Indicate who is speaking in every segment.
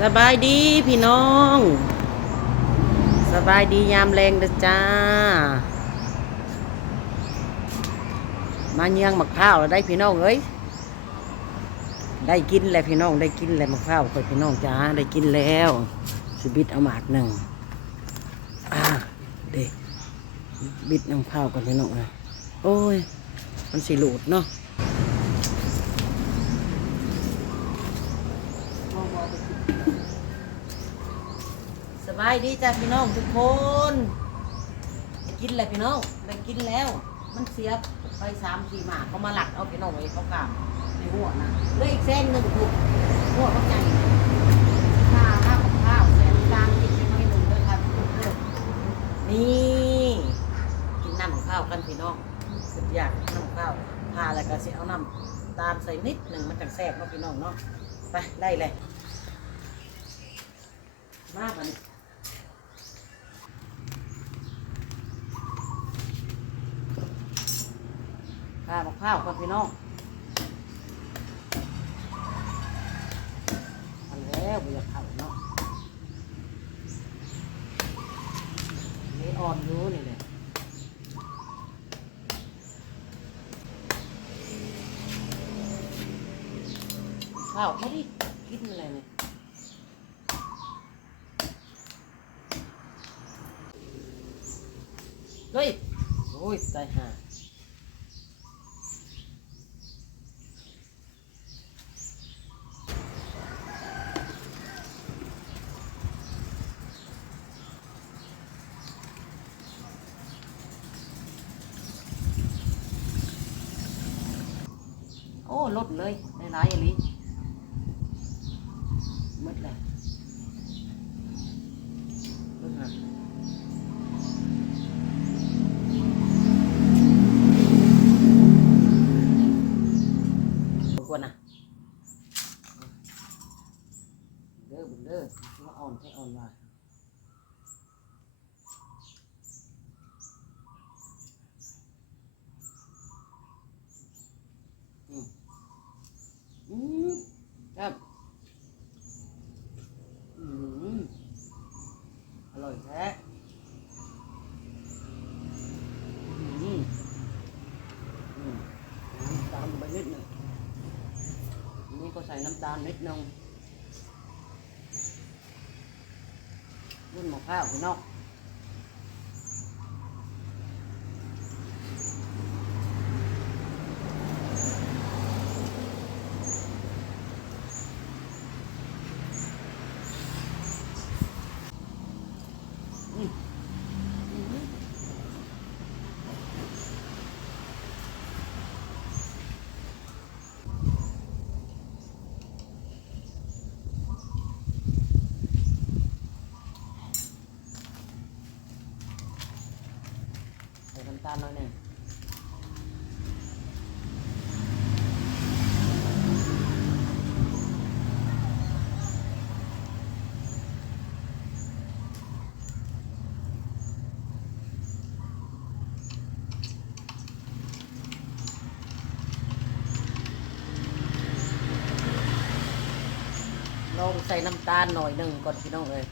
Speaker 1: สบายดีพี่น้อง สบายดียามแรงเด้อจ้า มาเยืองมะพร้าวแล้วได้พี่น้องเอ้ยได้กินแล้วพี่น้องได้กินแล้วมะพร้าวค่อยพี่น้องจ้าได้กินแล้วสิบิดเอาหมากหนึ่งอ่าเด็กบิดน้ำข้าวกันพี่น้องเลยโอ้ย มันสิหลุดเนาะ บายดีจ้าพี่น้องทุกคนกินแล้วพี่น้องได้กินแล้ว มันเสียไปสามสี่หมากเขามาหลักเอาพี่น้องไว้เขากลับในหัวนะเหลยอีกเส้นหนึ่งถูกหัวเขาใหญ่ข้าวข้าวข้าวแสนกลางกินไปไม่หนึ่งเลยครับนี่กินน้ำของข้าวกันพี่น้องสุดยากน้ำของข้าวพาแล้วก็เสียเอาน้ำตาลใส่นิดหนึ่งมันจังแซ่บเนาะพี่น้องเนาะไปได้เลยมากมัน ข้าวข้าวกับพี่น้องอันแล้วบุญเข่าเนาะนี่อ่อนอยู่นี่เลยข้าวไม่ได้กินอะไรเนี่ยเฮ้ยโอ้ยตายห่า อ้ลดเลยได้หลายอย่างนี้มดเลยลดหากวนนะเด้อบุญเด้อว่าอ่อนให้อ่อนว่าอืมอืมครับอืมอร่อยแท้อืมอืมน้ำตาลไปนิดหนึ่ง อั่น้ำตาลนิดนึงวุ่นมะพร้าวข้างนอกอืมอืมใส่น้ำ ตาลหน่อยหนึ่งลองใส่น้ำตาลหน่อยหนึ่งก่อนพี่น้องเลย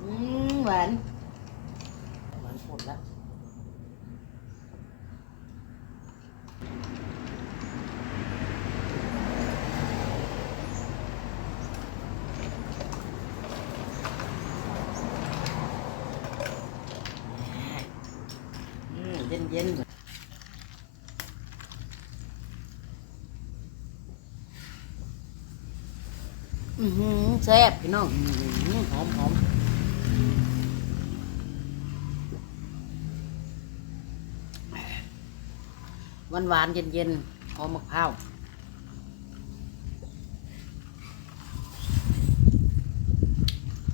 Speaker 1: อืมหวานหวานหมดแล้วอืม เย็นอือหือแซ่บพี่น้องอื้อหือมหอมหวานหวานเย็นเย็นๆหอมมะพร้าว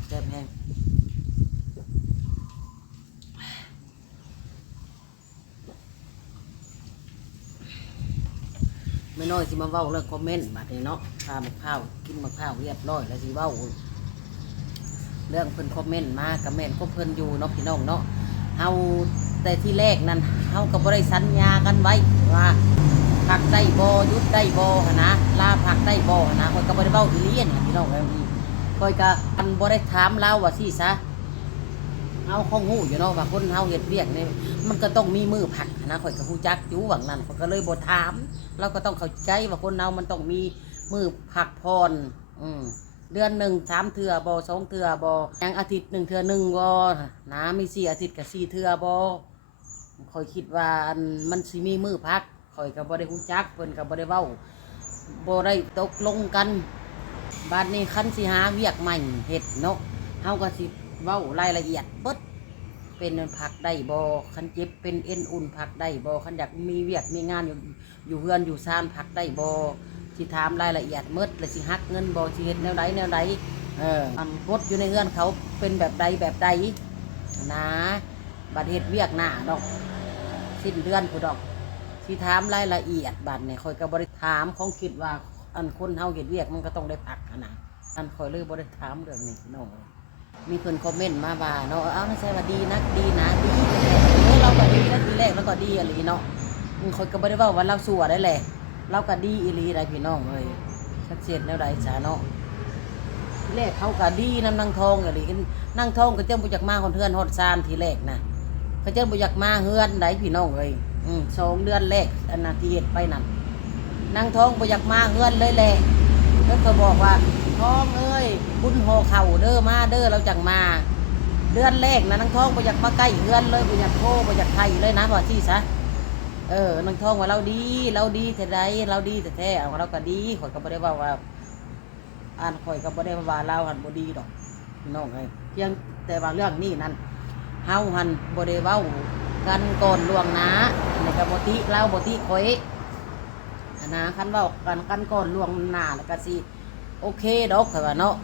Speaker 1: แซ่บแห้ง ไม่น้อยสิมาเว้าเรื่องคอมเมนต์บัดนี้เนาะพามะพร้าวกินมะพร้าวเรียบร้อยแล้วสิเว้าเรื่องเพิ่นคอมเมนต์มากับแม่นก็เพิ่นอยู่เนาะพี่น้องเนาะเฮาแต่ที่แรกนั้นเฮาก็บ่ได้สัญญากันไว้ว่าพักได้บ่ยุดได้บ่หนะลาพักได้บ่หนะข้อยก็บ่ได้เว้าอีหลีเนี่ยพี่น้องเอ้ยข้อยก็อันบ่ได้ถามเราว่าซี่ซะ เฮาคงฮู้อยู่เนาะว่าคนเฮาเฮ็ดเวียกนี่มันก็ต้องมีมือพักนะข้อยก็ฮู้จักอยู่หวังนั้นข้อยก็เลยบ่ถาม เราก็ต้องเข้าใจว่าคนเฮามันต้องมีมือพักผ่อนอืมเดือนหนึ่งสามเทื่อบอสองเทื่อบอยังอาทิตย์หนึ่งเทื่อหนึ่งบอนะมีสี่อาทิตย์กับสี่เทื่อบอคอยคิดว่ามันสิมีมือพักคอยกับบได้ฮู้จักเพิ่นกับบได้เว้าบได้ตกลงกัน บาดนี้คันสิหาเวียกใหม่เฮ็ดเนาะเฮาก็สิ เว้ารายละเอียดเบิดเป็นผักได้บอคันเจ็บเป็นเอ็นอุ่นผักได้บอคันอยากมีเวียกมีงานอยู่อยู่เฮือนอยู่ซานผักได้บอสิถามรายละเอียดหมืดและสิหักเงินบอสิเฮ็ดแนวใดแนวใดเอออันกดอยู่ในเฮือนเขาเป็นแบบใดแบบใดนะบัตรเฮ็ดเวียกหน้าดอก สิ้นเดือนผู้ดอกสิถามรายละเอียดบัตรเนี่ยคอยก็บริถามของคิดว่าอันคนเฮาเฮ็ดเวียกมันก็ต้องได้พักนะอันคอยเลยบริถามเรื่องนี้น้อง มีเพิ่นคอมเมนต์มาว่าเนาะเอ้าไม่ใช่ว่าดีนักดีนะดีเออเราก็ดีแล้วทีแรกแล้วก็ดีอะไรเนาะอืมคอยก็บ่ได้ว่าว่าเราสัวได้แหละเราก็ดีอีหลีได้พี่น้องเลยชัดเจนแล้วได้สาเนาะทีแรกเขาก็ดีน้ำนางทองอีหลีนางทองก็เจ้าบุญจักมาคนเทือนฮอดซานทีแรกนะเขาเจ้าบุญจักมาเฮือนได้พี่น้องเลยสองเดือนแรกอันนาทีเฮ็ดไปนั่นนางทองบุญจักมาเฮือนเลยแหละแล้วก็บอกว่า ท้องเอ้ยบุญโหเข่าเด้อมาเด้อเราจังมาเดือนแรกนะนางท้องบุจักมาใกล้เฮือนเลยบุจักโทบุจักไทยเลยนะว่าที่ซะเออนางท้องว่าเราดีเราดีแต่ใดเราดีแต่แท้เอาเราก็ดีข่อยก็บ่ได้ว่าว่าอ่านข่อยก็บ่ได้ว่าเราหันบ่ดีดอกน้องเอ้ยเพียงแต่ว่าเรื่องนี้นั่นเฮาหันบ่ได้เว้ากันก่อนล่วงหน้าอันก็บ่ติเราบติข่อยนนะคันเว้ากันกันก่อนล่วงหน้าแล้วก็สิ โอเคดอกข่อยว่าเนาะ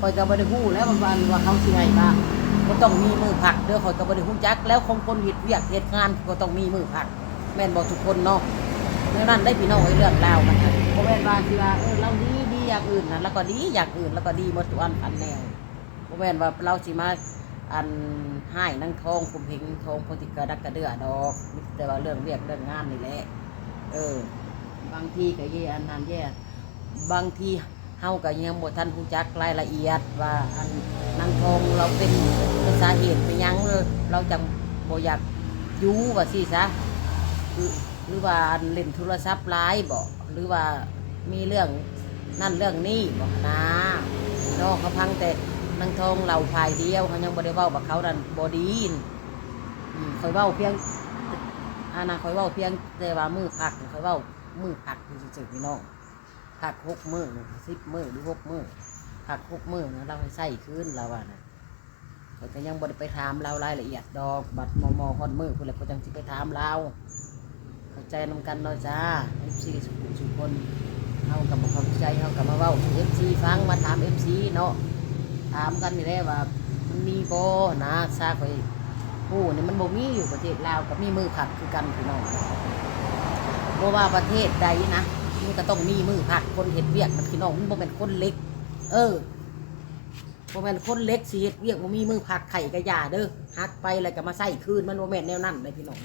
Speaker 1: ข่อยก็บ่ได้ฮู้แล้วว่าว่าเขาสิให้มาก็ต้องมีมือผักเด้อข่อยก็บ่ได้ฮู้จัก แล้วของคนเฮ็ดเวียกเฮ็ดงานก็ต้องมีมือผัก แม่นบอกทุกคนเนาะเมื่อนั้นได้พี่น้องไอ้เรื่องราวมันค่ะเพราะแม่นว่าสิว่าเออเราดีดีอย่างอื่นนะแล้วก็ดีอย่างอื่นแล้วก็ดีหมดทุกอันพันแนวเพราะแม่นว่าเราสิมาอันให้นั่งทองคุมเพงทองโพธิกระดักกระเดือดอกแต่ว่าเรื่องเรียกเรื่องงานนี่แหละเออ บางทีก็แย่อันนั้นแย่บางที เฮาก็ยังบ่ทันรู้จักรายละเอียดว่าอันนางทองเราเป็นสาเหตุเป็นยังเราจังบ่อยากยู่ว่าสิซะหรือว่าเล่นโทรศัพท์ไลน์บอกหรือว่ามีเรื่องนั่นเรื่องนี้บอกนะน้องเขาพังแต่นางทองเราฝ่ายเดียวเขายังบ่ได้เวาว่าเขาดันบอดีนคอยเว้าเพียงอานาคอยเว้าเพียงแต่ว่ามือผักคอยเว้ามือผักที่สุดพี่น้อง ผักหกมือสิบมือหรือหกมือผักหกมือนะเราให้ใส่คืนเราว่านะเขาก็ยังบ่ได้ไปถามเรารายละเอียดดอกบัตรมอมอฮอดมือคนละก็จังสิไปถามเราเข้าใจนำกันเนาะจ้าเอฟซีสุขุมสุคนเฮากับมาเข้าใจเฮากับมาเว้าเอฟซีฟังมาถามเอฟซีเนาะถามกันนี่แหละว่ามันมีบ่นะซาคอยผู้นี่มันบ่มีอยู่ประเทศลาวกับมีมือผักคือกันพี่น้องบ่ว่าประเทศใดนะ มันก็ต้องมีมือผักคนเฮ็ดเวียกมันพี่น้องมันบ่เป็นคนเล็ก เออบ่แม่นคนเล็กสิเฮ็ดเวียกบ่มีมือผักไข่กระยาเด้อหักไปแล้วก็มาใส่คืนมันบ่แม่นแนวนั้นเลยพี่น้อง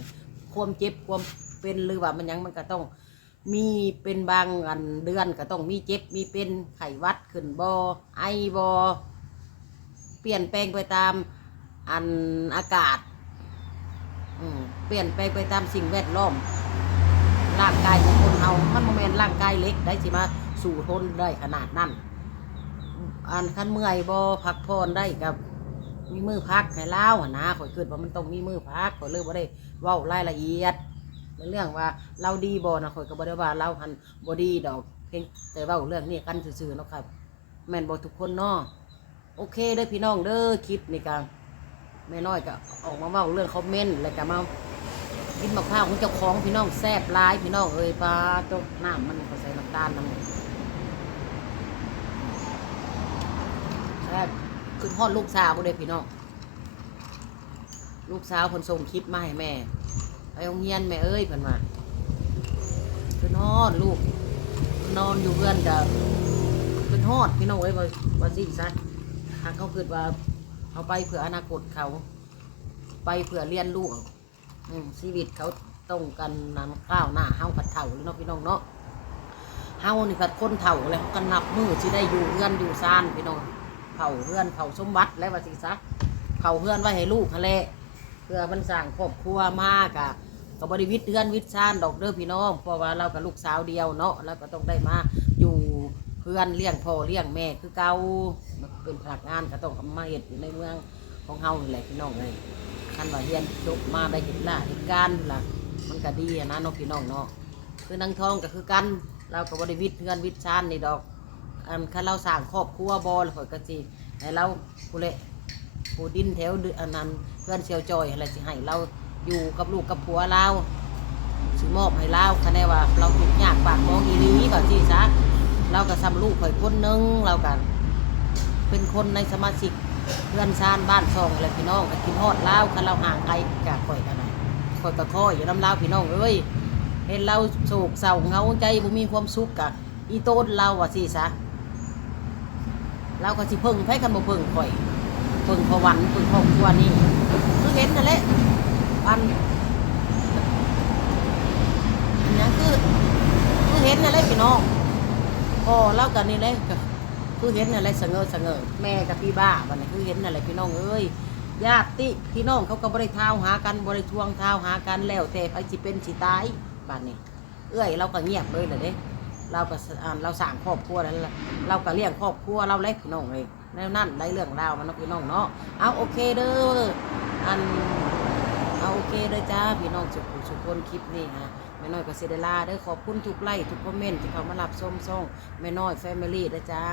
Speaker 1: ความเจ็บความเป็นหรือว่ามันยังมันก็ต้อง มีเป็นบางอันเดือนก็ต้องมีเจ็บมีเป็นไข้วัดขึ้นบอไอบอเปลี่ยนแปลงไปตามอันอากาศอืเปลี่ยนแปลงไปตามสิ่งแวดล้อม ร่างกายของคนเรามันโมเมนร่างกายเล็กได้สิมาสู่ทนได้ขนาดนั้นอันคันเมื่อยบอพักผ่อนได้กับมีมือพักให้เล่าหนะข่อยเกิดว่ามันต้องมีมือพักข่อยเลยบ่ได้ว้ารายละเอียดเรื่องว่าเราดีบ่นะข่อยก็บ่ได้ว่าเราหันบ่ดีดอก เพียงแต่ว้าเรื่องนี้กันซื่อๆนะครับ แม่นบ่ทุกคนเนาะโอเคเด้อพี่น้องเด้อคลิปนี่ก็แม่น้อยก็ออกมาว้าเรื่องคอมเมนต์แล้วก็มา กินมะพร้าวของเจ้าของพี่น้องแซ่บหลายพี่น้องเอ้ยปลาตกน้ำมันก็ใส่น้ำตาลนำแซ่บคือพ่อดลูกสาวกูเด้พี่น้องลูกสาวคนส่งคลิปมาให้แม่ไปโรงเรียนแม่เอ้ยเพิ่นมาเพิ่นฮอดลูกนอนอยู่เพื่อนกับเพิ่นฮอดพี่น้องเอ้ยว่าว่าสิซะหากเขาเกิดว่าเขาไปเพื่ออนาคตเขา ไปเพื่อเรียนรู้ อืมชีวิตเขาต้องกันนั้นก้าวหน้าเฮาผัดเถ่าเนาะพี่น้องเนาะเฮานี่ผัดคนเถ่าแล้วก็นับมือที่ได้อยู่เฮือนอยู่ซ่านพี่น้องเผาเฮือนเผาสมบัติแล้วว่าสิซะเผาเฮือนไว้ให้ลูกทะเลเพื่อมันสร้างครอบครัวมากอะก็บบริวิตเฮือนวิตซ่านดอกเด้อพี่น้องเพราะว่าเรากับลูกสาวเดียวเนาะแล้วก็ต้องได้มาอยู่เพื่อนเลี้ยงพ่อเลี้ยงแม่คือเก่าเป็นพนักงานก็ต้องมาเฮ็ดอยู่ในเมืองของเฮานี่แหละพี่น้องเลย คันว่าเรียนจบมาได้เห็นล่ะเหตุการณ์ล่ะ มันก็ดีอะนะเน้องพี่น้องเนาะคือนางทองก็คือกัน เราก็บริวิตเพื่อนวิทย์ชานนี่ดอกอันคันเราสร้างครอบครัวบอลข่อยก็สิให้เราผู้เละผู้ดินแถวเดือนอันนั้นเพื่อนเชียวจอยอะไรสิให้เราอยู่กับลูกกับผัวเราสิมอบให้เราคะแนนว่าเราถูกยากปากมองอีหลีก็สิซะเราก็ซ้ำลูกข่อยคนหนึงเราก็เป็นคนในสมาชิก เพื่อนชานบ้านซองอะไรพี่น้องก็กินฮอดเล้าคันเราห่างไกลจากข่อยกันนะข่อยก็คอยอยู่น้ำเล้าพี่น้องเอ้ยเห็นเราโศกเศร้าเหงาใจบ่มีความสุขกะอีโต้เราว่าสิซะเราก็สิเพิ่งไผกันบ่เพิ่งข่อยเพิ่งพอวันเพิ่งครอบครัวนี่คือเห็นนั่นแหละอันอันนั้คือคือเห็นนั่นแหละพี่น้องพอเล่ากันนี่แหละก็ คือเห็นอะไรเสงอเสงอแม่กับพี่บ้าวันนี้คือเห็นอะไรพี่น้องเอ้ยญาติพี่น้องเขาก็บริเท้าหากันบริทวงเท้าหากันแล้วแต่ไปสิเป็นสิตายบ้านนี้ เอ้ยเราก็เงียบเลยเลยเด้เราก็เราสั่งครอบครัวแล้วเราก็เลี้ยงครอบครัวเราเล็กพี่น้องเลยแล้วนั่นได้เรื่องราวมันพี่น้องเนาะเอาโอเคเด้ออันเอาโอเคเด้อจ้าพี่น้องสุขสุขคนคลิปนี้ฮะ แม่น้อยก็เซเดลาได้ขอบคุณทุกไลค์ทุกคอมเมนต์ที่เขามารับชมส่งแม่น้อยแฟมิลี่เด้อจ้า